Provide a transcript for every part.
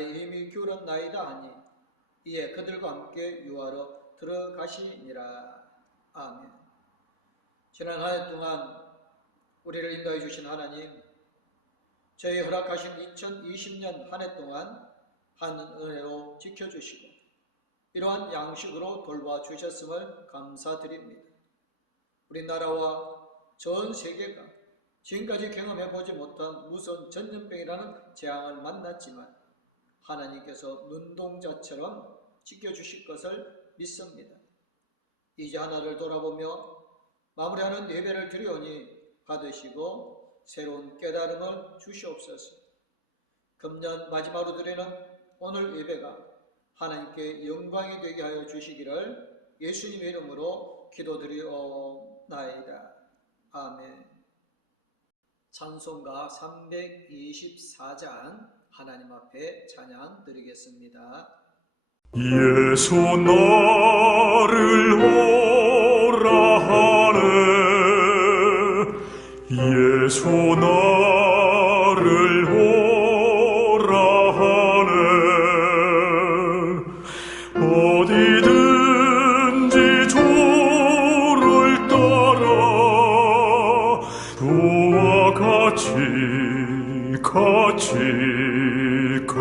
날이 이미 기울었나이다 하니 이에 그들과 함께 유하러 들어가시니라. 아멘. 지난 한 해 동안 우리를 인도해 주신 하나님, 저희 허락하신 2020년 한 해 동안 하는 은혜로 지켜주시고 이러한 양식으로 돌봐주셨음을 감사드립니다. 우리나라와 전 세계가 지금까지 경험해보지 못한 무서운 전염병이라는 재앙을 만났지만 하나님께서 눈동자처럼 지켜주실 것을 믿습니다. 이제 하나를 돌아보며 마무리하는 예배를 드리오니 받으시고 새로운 깨달음을 주시옵소서. 금년 마지막으로 드리는 오늘 예배가 하나님께 영광이 되게 하여 주시기를 예수님의 이름으로 기도드리옵나이다. 아멘. 찬송가 324장 하나님 앞에 찬양 드리겠습니다. 예수 나를 오라 하네 예수 나 같이 가려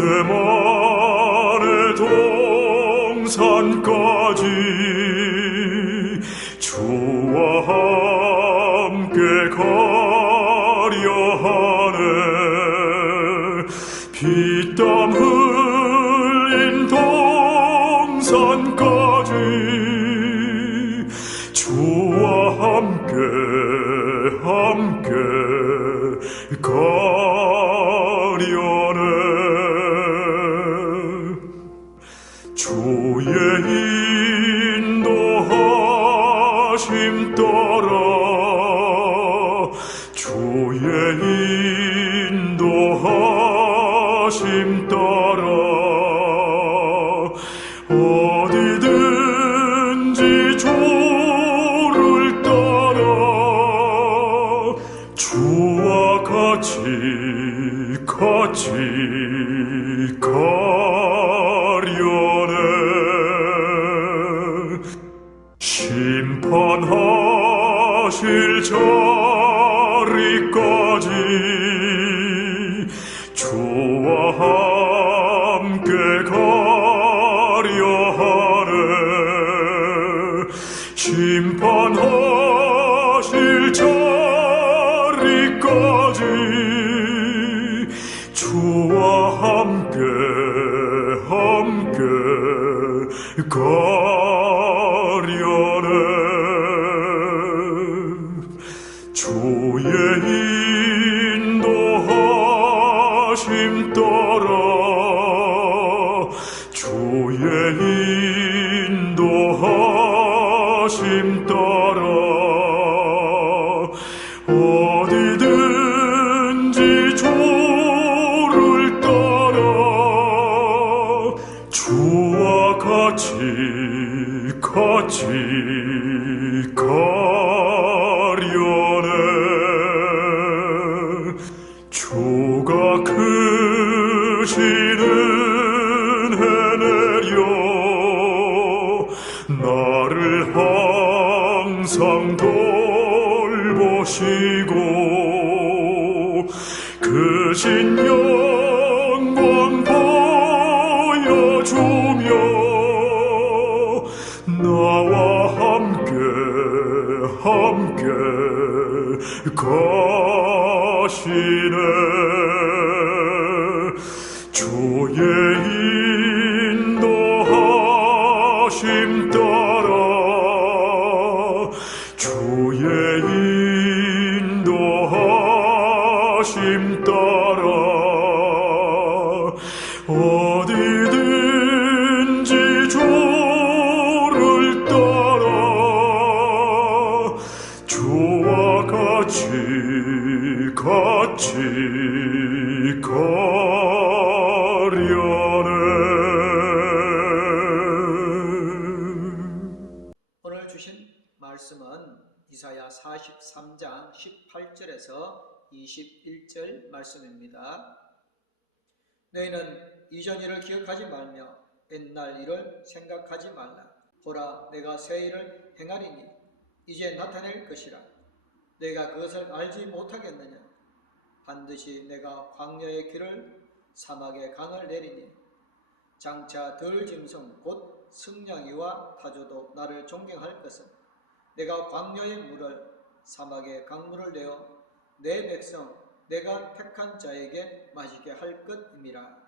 겟세만의 동산까지 도하심 따라 어 자리까지 주와 함께 함께 가 가려네. 주가 크신 은혜 내려 나를 항상 돌보시고 크신 영 가시네. 주의 인도하심 따라 주의 인도하심 따라 21절 말씀입니다. 너희는 이전 일을 기억하지 말며 옛날 일을 생각하지 말라. 보라, 내가 새 일을 행하리니 이제 나타낼 것이라. 내가 그것을 알지 못하겠느냐? 반드시 내가 광야의 길을 사막의 강을 내리니 장차 덜 짐승 곧 승냥이와 타조도 나를 존경할 것은 내가 광야의 물을 사막의 강물을 내어 내 백성 내가 택한 자에게 마시게 할 것임이라.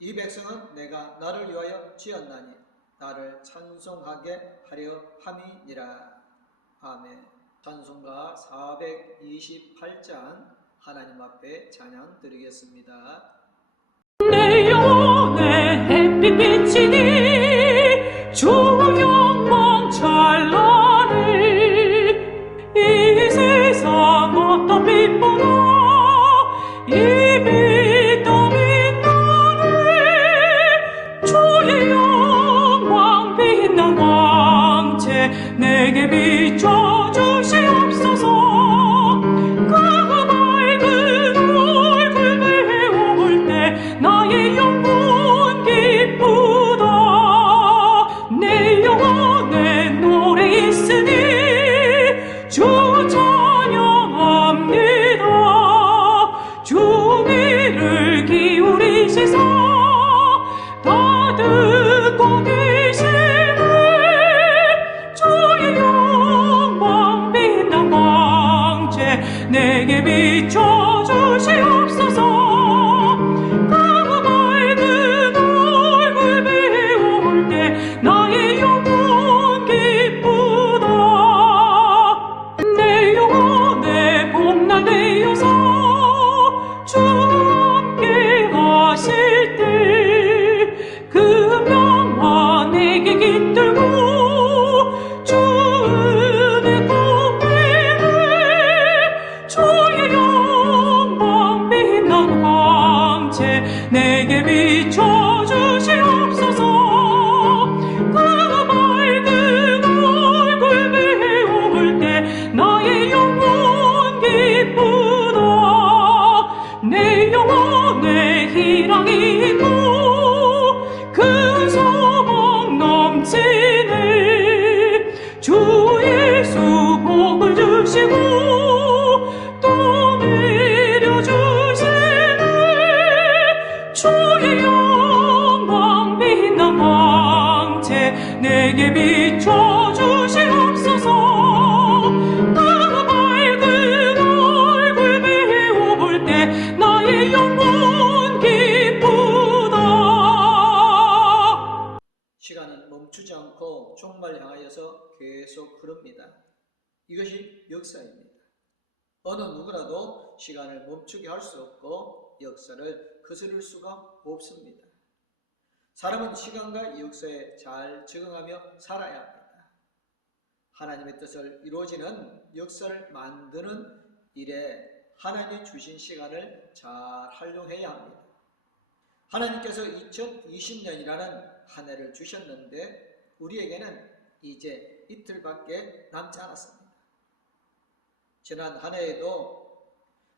이 백성은 내가 나를 위하여 지었나니 나를 찬송하게 하려 함이니라. 아멘. 찬송가 428장 하나님 앞에 찬양 드리겠습니다. 내 영혼의 햇빛 비치니 주 내게 영혼 기쁘다 시간은 멈추지 않고 종말 향하여서 계속 흐릅니다. 이것이 역사입니다. 어느 누구라도 시간을 멈추게 할 수 없고 역사를 거스를 수가 없습니다. 사람은 시간과 역사에 잘 적응하며 살아야 합니다. 하나님의 뜻을 이루어지는 역사를 만드는 일에 하나님이 주신 시간을 잘 활용해야 합니다. 하나님께서 2020년이라는 한 해를 주셨는데 우리에게는 이제 이틀밖에 남지 않았습니다. 지난 한 해에도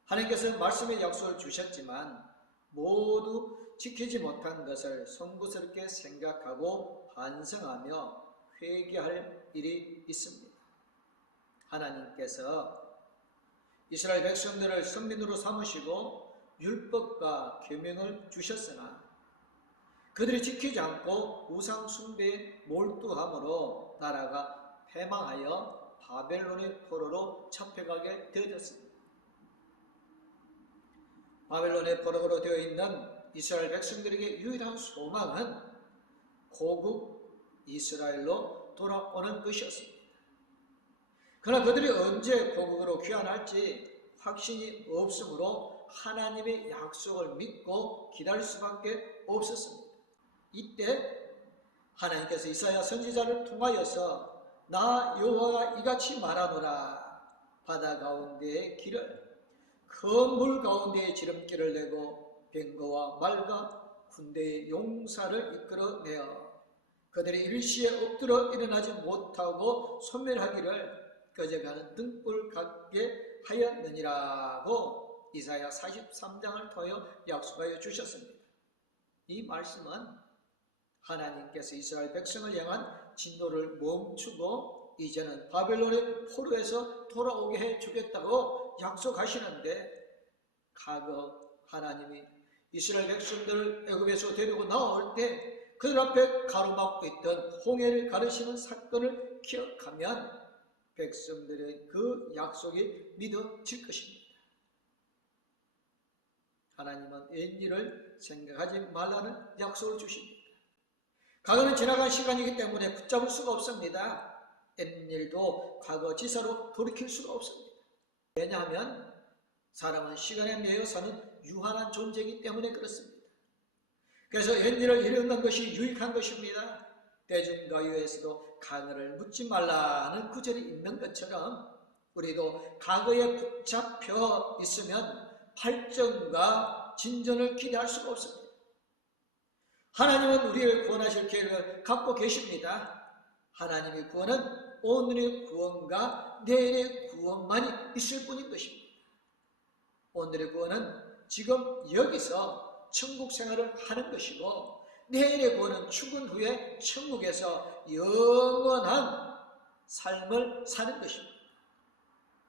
하나님께서 말씀의 약속을 주셨지만 모두 지키지 못한 것을 송구스럽게 생각하고 반성하며 회개할 일이 있습니다. 하나님께서 이스라엘 백성들을 선민으로 삼으시고 율법과 계명을 주셨으나 그들이 지키지 않고 우상 숭배에 몰두함으로 나라가 패망하여 바벨론의 포로로 잡혀가게 되어졌습니다. 바벨론의 포로로 되어 있는 이스라엘 백성들에게 유일한 소망은 고국 이스라엘로 돌아오는 것이었습니다. 그러나 그들이 언제 고국으로 귀환할지 확신이 없으므로 하나님의 약속을 믿고 기다릴 수밖에 없었습니다. 이때 하나님께서 이사야 선지자를 통하여서 나 여호와가 이같이 말하노라 바다 가운데의 길을 큰 물 가운데에 지름길을 내고 뱅거와 말과 군대의 용사를 이끌어내어 그들이 일시에 엎드려 일어나지 못하고 소멸하기를 꺼져가는 등불 같게 하였느니라고 이사야 43장을 통하여 약속하여 주셨습니다. 이 말씀은 하나님께서 이스라엘 백성을 향한 진노를 멈추고 이제는 바벨론의 포로에서 돌아오게 해 주겠다고 약속하시는데 과거 하나님이 이스라엘 백성들을 애굽에서 데리고 나올 때 그들 앞에 가로막고 있던 홍해를 가르시는 사건을 기억하면 백성들의 그 약속이 믿어질 것입니다. 하나님은 옛일을 생각하지 말라는 약속을 주십니다. 과거는 지나간 시간이기 때문에 붙잡을 수가 없습니다. 옛일도 과거 지사로 돌이킬 수가 없습니다. 왜냐하면 사람은 시간에 매여 사는 유한한 존재이기 때문에 그렇습니다. 그래서 옛일을 잃는 것이 유익한 것입니다. 대중가요에서도 과거를 묻지 말라는 구절이 있는 것처럼 우리도 과거에 붙잡혀 있으면 발전과 진전을 기대할 수가 없습니다. 하나님은 우리를 구원하실 계획을 갖고 계십니다. 하나님의 구원은 오늘의 구원과 내일의 구원만이 있을 뿐인 것입니다. 오늘의 구원은 지금 여기서 천국 생활을 하는 것이고 내일의 구원은 죽은 후에 천국에서 영원한 삶을 사는 것입니다.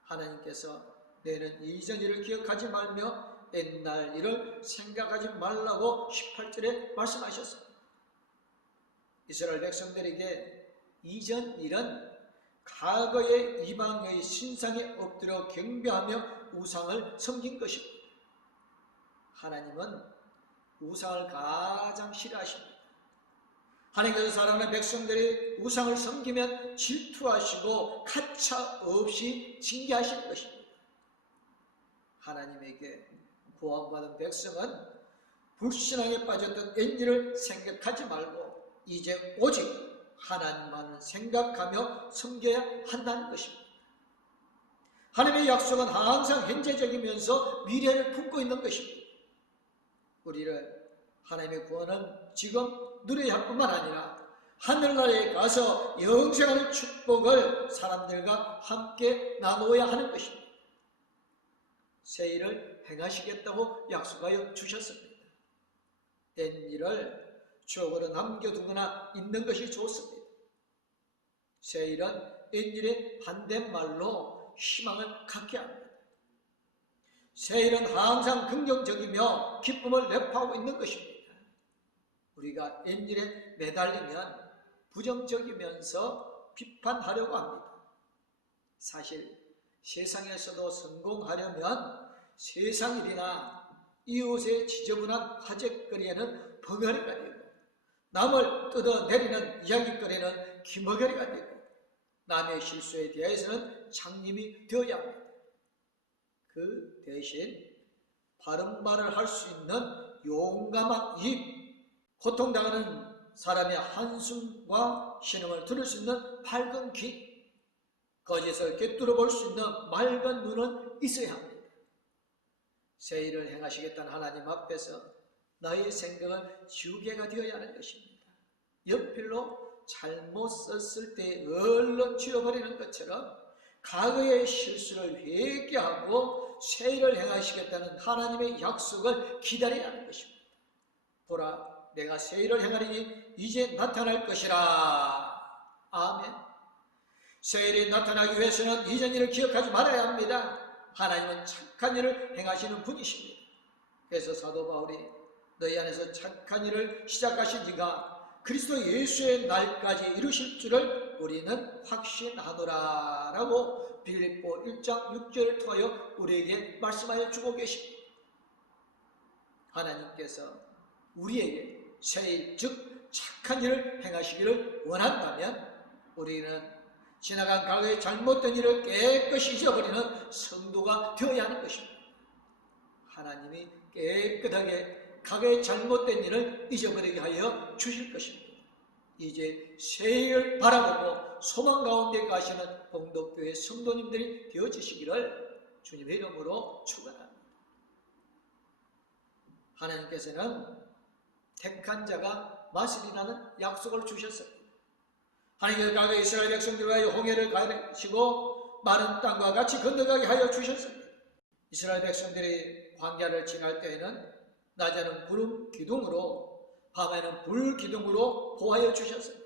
하나님께서 내는 이전 일을 기억하지 말며 옛날 일을 생각하지 말라고 18절에 말씀하셨습니다. 이스라엘 백성들에게 이전 일은 과거의 이방의 신상에 엎드려 경배하며 우상을 섬긴 것입니다. 하나님은 우상을 가장 싫어하십니다. 하나님께서 사랑하는 백성들이 우상을 섬기면 질투하시고 가차 없이 징계하실 것입니다. 하나님에게 구원받은 백성은 불신앙에 빠졌던 옛일을 생각하지 말고 이제 오직 하나님만을 생각하며 섬겨야 한다는 것입니다. 하나님의 약속은 항상 현재적이면서 미래를 품고 있는 것입니다. 우리를 하나님의 구원은 지금 누려야 할 뿐만 아니라 하늘나라에 가서 영생하는 축복을 사람들과 함께 나누어야 하는 것입니다. 새 일을 행하시겠다고 약속하여 주셨습니다. 옛 일을 추억으로 남겨두거나 있는 것이 좋습니다. 새 일은 옛 일의 반대말로 희망을 갖게 합니다. 새 일은 항상 긍정적이며 기쁨을 내포하고 있는 것입니다. 우리가 옛 일에 매달리면 부정적이면서 비판하려고 합니다. 사실 세상에서도 성공하려면 세상 일이나 이웃의 지저분한 화제거리에는 버거리가 되고 남을 뜯어내리는 이야기거리는 기머거리가 되고 남의 실수에 대해서는 장님이 되어야 합니다. 그 대신 바른 말을 할 수 있는 용감한 입, 고통당하는 사람의 한숨과 신음을 들을 수 있는 밝은 귀, 거짓을 꿰뚫어 볼 수 있는 맑은 눈은 있어야 합니다. 새 일을 행하시겠다는 하나님 앞에서 나의 생각은 지우개가 되어야 하는 것입니다. 연필로 잘못 썼을 때 얼른 지워버리는 것처럼 과거의 실수를 회개하고 새 일을 행하시겠다는 하나님의 약속을 기다려야 하는 것입니다. 보라, 내가 새 일을 행하리니 이제 나타날 것이라. 아멘. 새 일이 나타나기 위해서는 이전 일을 기억하지 말아야 합니다. 하나님은 착한 일을 행하시는 분이십니다. 그래서 사도 바울이 너희 안에서 착한 일을 시작하신 이가 그리스도 예수의 날까지 이루실 줄을 우리는 확신하노라 라고 빌립보 1장 6절을 통하여 우리에게 말씀하여 주고 계십니다. 하나님께서 우리에게 새일 즉 착한 일을 행하시기를 원한다면 우리는 지나간 과거의 잘못된 일을 깨끗이 잊어버리는 성도가 되어야 하는 것입니다. 하나님이 깨끗하게 각의 잘못된 일을 잊어버리게 하여 주실 것입니다. 이제 새해를 바라보고 소망 가운데 가시는 봉독교회 성도님들이 되어지시기를 주님의 이름으로 축원합니다. 하나님께서는 택한 자가 마시리라는 약속을 주셨습니다. 하나님께서 과거 이스라엘 백성들과 홍해를 가르치고 마른 땅과 같이 건너가게 하여 주셨습니다. 이스라엘 백성들이 광야를 지날 때에는 낮에는 구름 기둥으로 밤에는 불 기둥으로 보하여 주셨습니다.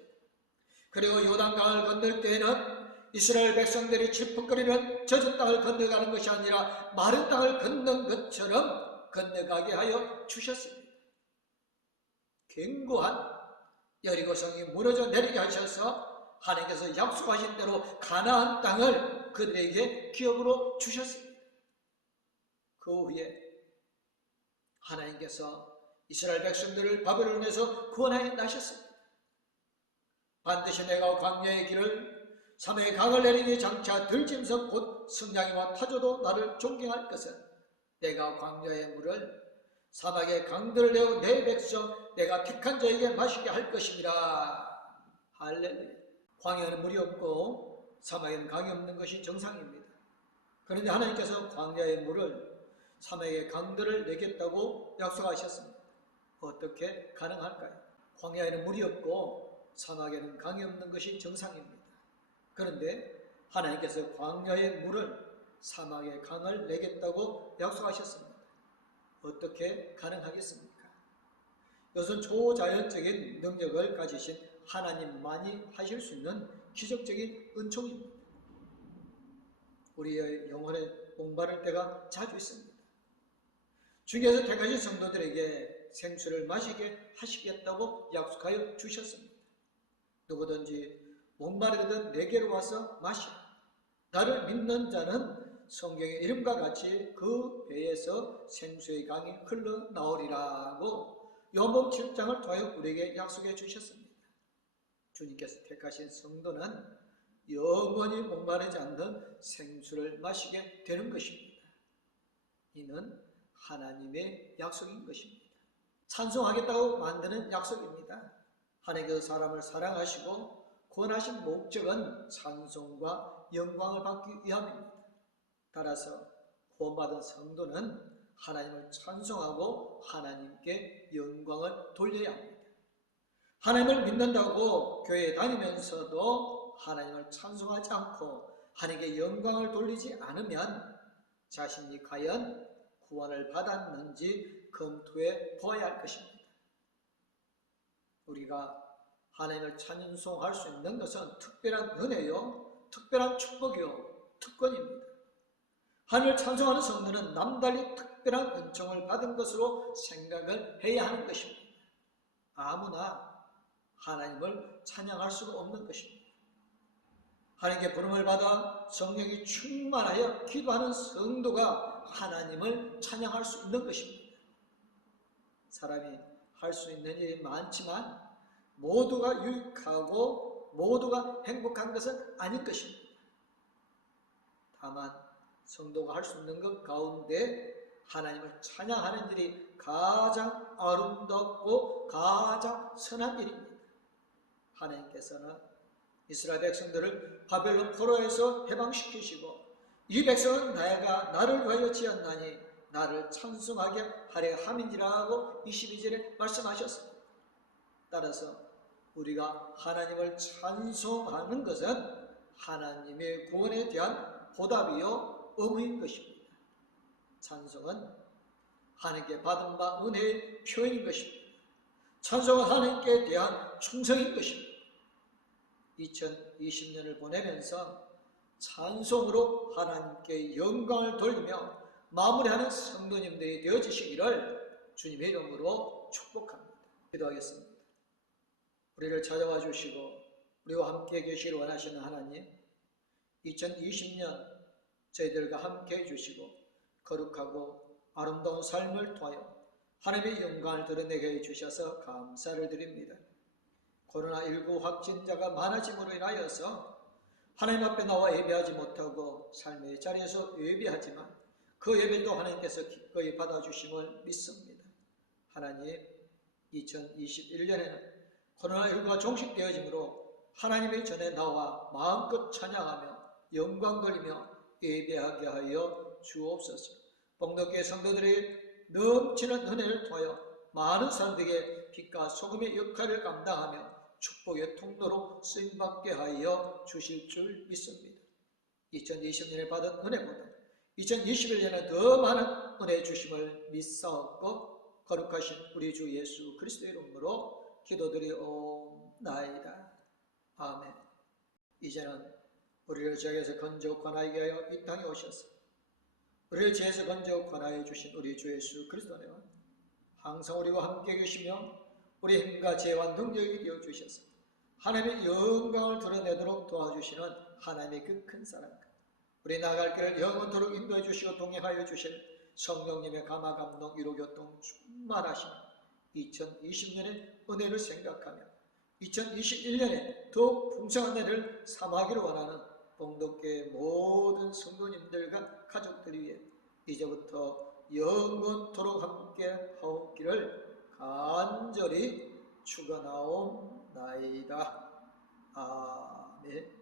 그리고 요단강을 건널 때에는 이스라엘 백성들이 질퍽거리는 젖은 땅을 건너가는 것이 아니라 마른 땅을 건넌 것처럼 건너가게 하여 주셨습니다. 견고한 여리고성이 무너져 내리게 하셔서 하나님께서 약속하신 대로 가나안 땅을 그들에게 기업으로 주셨습니다. 그 후에 하나님께서 이스라엘 백성들을 바벨론에서 구원하여 나셨습니다. 반드시 내가 광야의 길을 삼의 강을 내리니 장차 들짐승 곧 승냥이와 타조도 나를 존경할 것은 내가 광야의 물을 사막의 강들을 내어 내 백성 내가 택한 자에게 마시게 할 것입니다. 할렐루야. 광야는 물이 없고 사막에는 강이 없는 것이 정상입니다. 그런데 하나님께서 광야의 물을 사막의 강들을 내겠다고 약속하셨습니다. 어떻게 가능할까요? 광야에는 물이 없고 사막에는 강이 없는 것이 정상입니다. 그런데 하나님께서 광야의 물을 사막의 강을 내겠다고 약속하셨습니다. 어떻게 가능하겠습니까? 이것은 초자연적인 능력을 가지신 하나님만이 하실 수 있는 기적적인 은총입니다. 우리의 영혼의 목마를 때가 자주 있습니다. 주께서 택하신 성도들에게 생수를 마시게 하시겠다고 약속하여 주셨습니다. 누구든지 목마르거든 내게로 와서 마시라. 나를 믿는 자는 성경의 이름과 같이 그 배에서 생수의 강이 흘러나오리라고 요한복음 7장을 통하여 우리에게 약속해 주셨습니다. 주님께서 택하신 성도는 영원히 목마르지 않는 생수를 마시게 되는 것입니다. 이는 하나님의 약속인 것입니다. 찬송하겠다고 만드는 약속입니다. 하나님께서 사람을 사랑하시고 구원하신 목적은 찬송과 영광을 받기 위함입니다. 따라서 구원받은 성도는 하나님을 찬송하고 하나님께 영광을 돌려야 합니다. 하나님을 믿는다고 교회에 다니면서도 하나님을 찬송하지 않고 하나님께 영광을 돌리지 않으면 자신이 과연 구원을 받았는지 검토해 보아야 할 것입니다. 우리가 하나님을 찬송할 수 있는 것은 특별한 은혜요, 특별한 축복이요, 특권입니다. 하나님을 찬송하는 성도는 남달리 특별한 은총을 받은 것으로 생각을 해야 하는 것입니다. 아무나 하나님을 찬양할 수가 없는 것입니다. 하나님께 부름을 받아 성령이 충만하여 기도하는 성도가 하나님을 찬양할 수 있는 것입니다. 사람이 할 수 있는 일이 많지만 모두가 유익하고 모두가 행복한 것은 아닐 것입니다. 다만 성도가 할 수 있는 것 가운데 하나님을 찬양하는 일이 가장 아름답고 가장 선한 일입니다. 하나님께서는 이스라엘 백성들을 바벨론 포로에서 해방시키시고 이 백성은 내가 나를 위하여 지었나니 나를 찬송하게 하려 함이니라고 22절에 말씀하셨습니다. 따라서 우리가 하나님을 찬송하는 것은 하나님의 구원에 대한 보답이요 의무인 것입니다. 찬송은 하나님께 받은 바 은혜의 표현인 것입니다. 찬송은 하나님께 대한 충성인 것입니다. 2020년을 보내면서 찬송으로 하나님께 영광을 돌리며 마무리하는 성도님들이 되어지시기를 주님의 이름으로 축복합니다. 기도하겠습니다. 우리를 찾아와 주시고 우리와 함께 계시길 원하시는 하나님 2020년 저희들과 함께 해주시고 거룩하고 아름다운 삶을 통하여 하나님의 영광을 드러내게 해주셔서 감사를 드립니다. 코로나19 확진자가 많아짐으로 인하여서 하나님 앞에 나와 예배하지 못하고 삶의 자리에서 예배하지만 그 예배도 하나님께서 기꺼이 받아주심을 믿습니다. 하나님, 2021년에는 코로나19가 종식되어지므로 하나님의 전에 나와 마음껏 찬양하며 영광 돌리며 예배하게 하여 주옵소서. 복덕교회 성도들의 넘치는 은혜를 통하여 많은 사람들에게 빛과 소금의 역할을 감당하며 축복의 통로로 쓰임받게 하여 주실 줄 믿습니다. 2020년에 받은 은혜보다 2021년에 더 많은 은혜 주심을 믿사옵고 거룩하신 우리 주 예수 그리스도의 이름으로 기도드리옵나이다. 아멘. 이제는 우리를 죄에서 건져 권하게 하여 이 땅에 오셔서 우리를 죄에서 건져 권하여 주신 우리 주 예수 그리스도네와 항상 우리와 함께 계시며 우리 힘과 죄와 능력이 되어 주셔서 하나님의 영광을 드러내도록 도와주시는 하나님의 그 큰 사랑. 우리 나갈 길을 영원토록 인도해 주시고 동행하여 주실 성령님의 감화 감동 위로 교통 충만하신 2020년의 은혜를 생각하며 2021년에 더욱 풍성한 은혜를 삼하기를 원하는 봉독교의 모든 성도님들과 가족들 위해 이제부터 영원토록 함께 하옵기를 간절히 축원하옵나이다. 아멘.